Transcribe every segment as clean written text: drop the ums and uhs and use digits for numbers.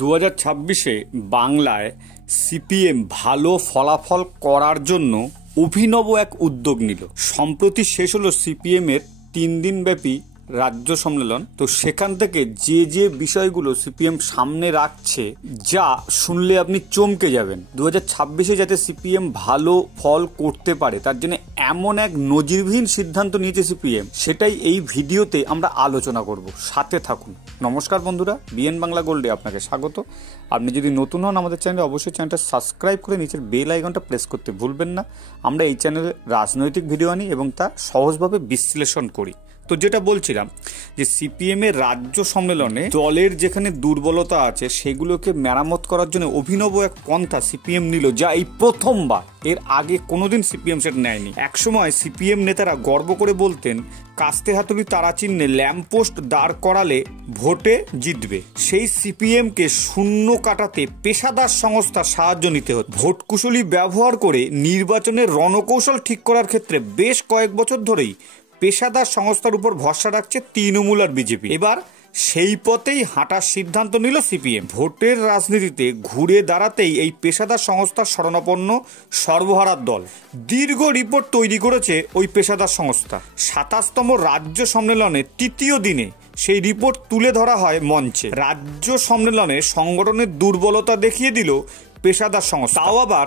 2026-এ বাংলায় সিপিএম ভালো ফলাফল করার জন্য অভিনব এক উদ্যোগ নিল। সম্প্রতি শেষ হলো সিপিএম এর 3 দিনব্যাপী রাজ্য সম্মেলন। তো সেখান থেকে যে বিষয়গুলো সিপিএম সামনে রাখছে, যা শুনলে আপনি চমকে যাবেন। 2026-এ যাতে সিপিএম ভালো ফল করতে পারে তার জন্য এমন এক নজিরবিহীন সিদ্ধান্ত নিয়েছে সিপিএম, সেটাই এই ভিডিওতে আমরা আলোচনা করব। সাথে থাকুন। নমস্কার বন্ধুরা, বিএন বাংলা গোল্ডে আপনাকে স্বাগত। আপনি যদি নতুন হন আমাদের চ্যানেলে অবশ্যই চ্যানেলটা সাবস্ক্রাইব করে নিচের বেল আইকনটা প্রেস করতে ভুলবেন না। আমরা এই চ্যানেলে রাজনৈতিক ভিডিও আনি এবং তা সহজভাবে বিশ্লেষণ করি। তো যেটা বলছিলাম যে সিপিএম এর রাজ্য সম্মেলনে দলের যেখানে দুর্বলতা আছে সেগুলোকে মেরামত করার জন্য অভিনব এক পন্থা সিপিএম নিল, যা এই প্রথমবার। এর আগে কোনোদিন সিপিএম সেটা নেয়নি। একসময় সিপিএম নেতারা গর্ব করে বলতেন, কাস্তে হাতুড়ি তারা চিহ্নে ল্যাম্পপোস্ট দাঁড় করালে ভোটে জিতবে। সেই সিপিএম কে শূন্য কাটাতে পেশাদার সংস্থার সাহায্য নিতে হতো। ভোট কুশলী ব্যবহার করে নির্বাচনের রণকৌশল ঠিক করার ক্ষেত্রে বেশ কয়েক বছর ধরেই পেশাদার সংস্থার উপর ভরসা রাখছে তৃণমূল আর বিজেপি। এবার সেই পথেই হাঁটার সিদ্ধান্ত নিল সিপিএম। ভোটের রাজনীতিতে ঘুরে দাঁড়াতেই এই পেশাদার সংস্থার শরণাপন্ন সর্বহারার দল। দীর্ঘ রিপোর্ট তৈরি করেছে ওই পেশাদার সংস্থা। 27তম রাজ্য সম্মেলনের তৃতীয় দিনে সেই রিপোর্ট তুলে ধরা হয় মঞ্চে। রাজ্য সম্মেলনে সংগঠনের দুর্বলতা দেখিয়ে দিল পেশাদার সংস্থা, তাও আবার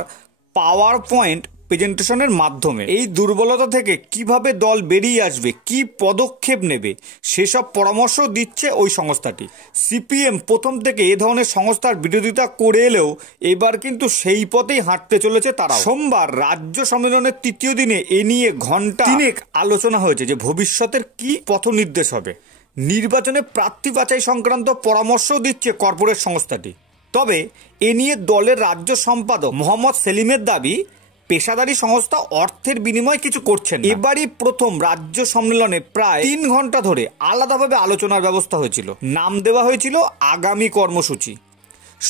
পাওয়ার পয়েন্ট প্রেজেন্টেশনের মাধ্যমে। এই দুর্বলতা থেকে কিভাবে দল বেরিয়ে আসবে, কি পদক্ষেপ নেবে, সেসব পরামর্শ দিচ্ছে ওই সংস্থাটি। সিপিএম প্রথম থেকে এ ধরনের সংস্থার বিরোধিতা করে এলেও এবার কিন্তু সেই পথেই হাঁটতে চলেছে তারা। সোমবার রাজ্য সম্মেলনের তৃতীয় দিনে এ নিয়ে ঘণ্টা 3 আলোচনা হয়েছে যে ভবিষ্যতের কি পথ নির্দেশ হবে। নির্বাচনে প্রার্থী বাছাই সংক্রান্ত পরামর্শও দিচ্ছে কর্পোরেট সংস্থাটি। তবে এ নিয়ে দলের রাজ্য সম্পাদক মোহাম্মদ সেলিমের দাবি, পেশাদারি সংস্থা অর্থের বিনিময়ে কিছু করছেন। এবারই প্রথম রাজ্য সম্মেলনে প্রায় 3 ঘন্টা ধরে আলাদাভাবে আলোচনার ব্যবস্থা হয়েছিল। নাম দেওয়া হয়েছিল আগামী কর্মসূচি।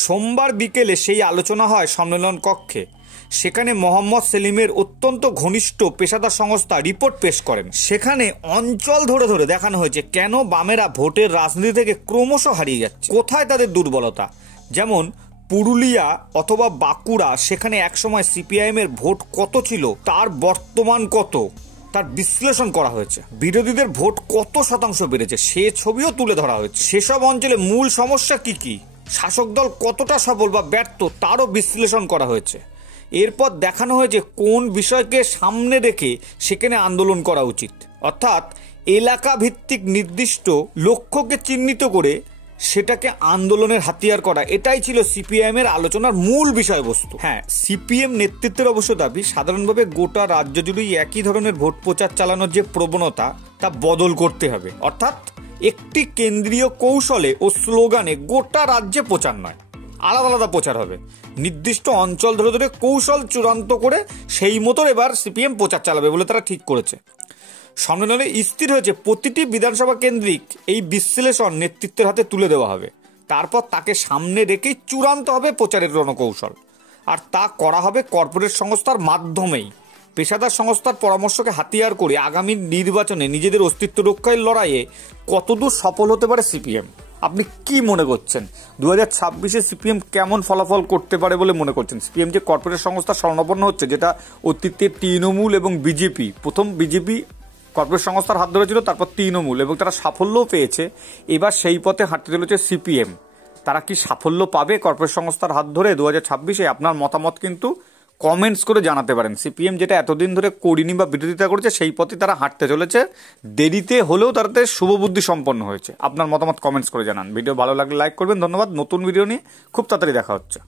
সোমবার বিকেলে সেই আলোচনা হয় সম্মেলন কক্ষে। সেখানে মোহাম্মদ সেলিমের অত্যন্ত ঘনিষ্ঠ পেশাদার সংস্থা রিপোর্ট পেশ করেন। সেখানে অঞ্চল ধরে ধরে দেখানো হয়েছে কেন বামেরা ভোটের রাজনীতি থেকে ক্রমশ হারিয়ে যাচ্ছে, কোথায় তাদের দুর্বলতা। যেমন পুরুলিয়া অথবা বাঁকুড়া, সেখানে একসময় সিপিআইএম এর ভোট কত ছিল, তার বর্তমান কত, তার বিশ্লেষণ করা হয়েছে। বিরোধীদের ভোট কত শতাংশ বেড়েছে সে ছবিও তুলে ধরা হয়েছে। সেসব অঞ্চলে মূল সমস্যা কি কি, শাসক দল কতটা সফল বা ব্যর্থ তারও বিশ্লেষণ করা হয়েছে। এরপর দেখানো হয়েছে কোন বিষয়কে সামনে রেখে সেখানে আন্দোলন করা উচিত, অর্থাৎ এলাকা ভিত্তিক নির্দিষ্ট লক্ষ্যকে চিহ্নিত করে সেটাকে আন্দোলনের হাতিয়ার করা। এটাই ছিল সিপিআইএম এর আলোচনার মূল বিষয়বস্তু। হ্যাঁ, সিপিএম নেতৃত্বের অবশ্য দাবি, সাধারণভাবে গোটা রাজ্য জুড়েই একই ধরনের ভোট প্রচার চালানোর যে প্রবণতা তা বদল করতে হবে। অর্থাৎ একটি কেন্দ্রীয় কৌশলে ও স্লোগানে গোটা রাজ্যে প্রচার নয়, আলাদা আলাদা প্রচার হবে। নির্দিষ্ট অঞ্চল ধরে ধরে কৌশল চূড়ান্ত করে সেই মতো এবার সিপিএম প্রচার চালাবে বলে তারা ঠিক করেছে। সম্মেলনে স্থির হয়েছে প্রতিটি বিধানসভা কেন্দ্রিক এই বিশ্লেষণ নেতৃত্বের হাতে তুলে দেওয়া হবে। তারপর তাকে সামনে রেখেই চূড়ান্ত হবে প্রচারের রণকৌশল, আর তা করা হবে কর্পোরেট সংস্থার মাধ্যমেই। পেশাদার সংস্থার পরামর্শকে হাতিয়ার করে আগামী নির্বাচনে নিজেদের অস্তিত্ব রক্ষার লড়াইয়ে কতদূর সফল হতে পারে সিপিএম। আপনি কি মনে করছেন 2026-এ সিপিএম কেমন ফলাফল করতে পারে বলে মনে করছেন? সিপিএম যে কর্পোরেট সংস্থার শরণাপন্ন হচ্ছে, যেটা অতীতে তৃণমূল এবং বিজেপি, প্রথম বিজেপি কর্পোরেট সংস্থার হাত ধরেছিল, তারপর তৃণমূল, এবং তারা সাফল্যও পেয়েছে। এবার সেই পথে হাঁটতে চলেছে সিপিএম। তারা কি সাফল্য পাবে কর্পোরেট সংস্থার হাত ধরে 2026-এ? আপনার মতামত কিন্তু কমেন্টস করে জানাতে পারেন। সিপিএম যেটা এতদিন ধরে করিনি বা বিরোধিতা করেছে, সেই পথে তারা হাঁটতে চলেছে। দেরিতে হলেও তাদের শুভবুদ্ধি সম্পন্ন হয়েছে। আপনার মতামত কমেন্টস করে জানান। ভিডিও ভালো লাগলে লাইক করবেন। ধন্যবাদ। নতুন ভিডিও নিয়ে খুব তাড়াতাড়ি দেখা হচ্ছে।